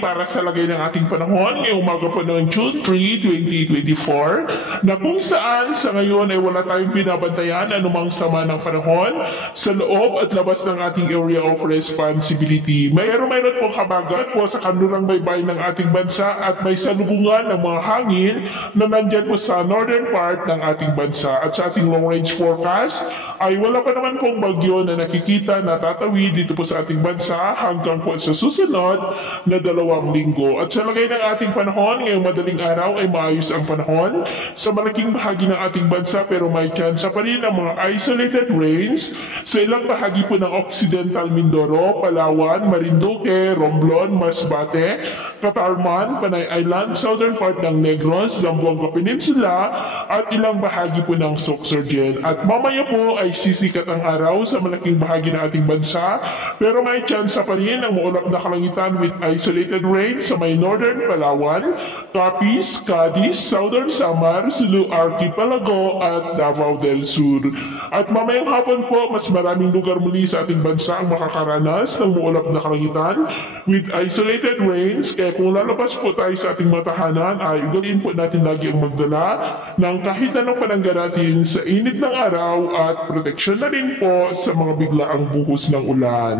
para sa lagay ng ating panahon ngayong umaga po ng June 3, 2024 na kung saan sa ngayon ay wala tayong binabantayan anumang sama ng panahon sa loob at labas ng ating area of responsibility. Mayroon pong habagat po sa kanlurang baybay ng ating bansa at may salubungan ng mga hangin na nandyan po sa northern part ng ating bansa. At sa ating long range forecast ay wala pa naman pong bagyo na nakikita na tatawid dito po sa ating bansa hanggang po sa susunod na 2 linggo. At sa lagay ng ating panahon, ngayong madaling araw ay maayos ang panahon sa malaking bahagi ng ating bansa pero may chance pa rin ng mga isolated rains sa ilang bahagi po ng Occidental Mindoro, Palawan, Marinduque, Romblon, Masbate, Catarman, Panay Island, southern part ng Negros, Zamboanga Peninsula at ilang bahagi po ng Sorsogon. At mamaya po ay sisikat ang araw sa malaking bahagi ng ating bansa pero may chance pa rin ng maulap na kalangitan with isolated rain sa may northern Palawan, Capiz, Cadiz, southern Samar, Sulu Archipelago at Davao del Sur. At mamayang hapon po, mas maraming lugar muli sa ating bansa ang makakaranas ng maulap na kalangitan with isolated rains. Kaya kung lalabas po tayo sa ating matahanan ay ugaliin po natin lagi ang magdala ng kahit anong panangga natin sa init ng araw at proteksyon na rin po sa mga biglaang buhos ng ulan.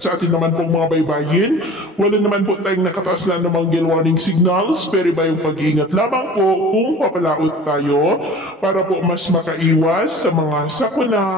Sa atin naman pong mga baybayin, wala naman po tayong nakataas na namang gale warning signals, pero iba yung pag-iingat lamang po kung papalaot tayo para po mas makaiwas sa mga sakuna.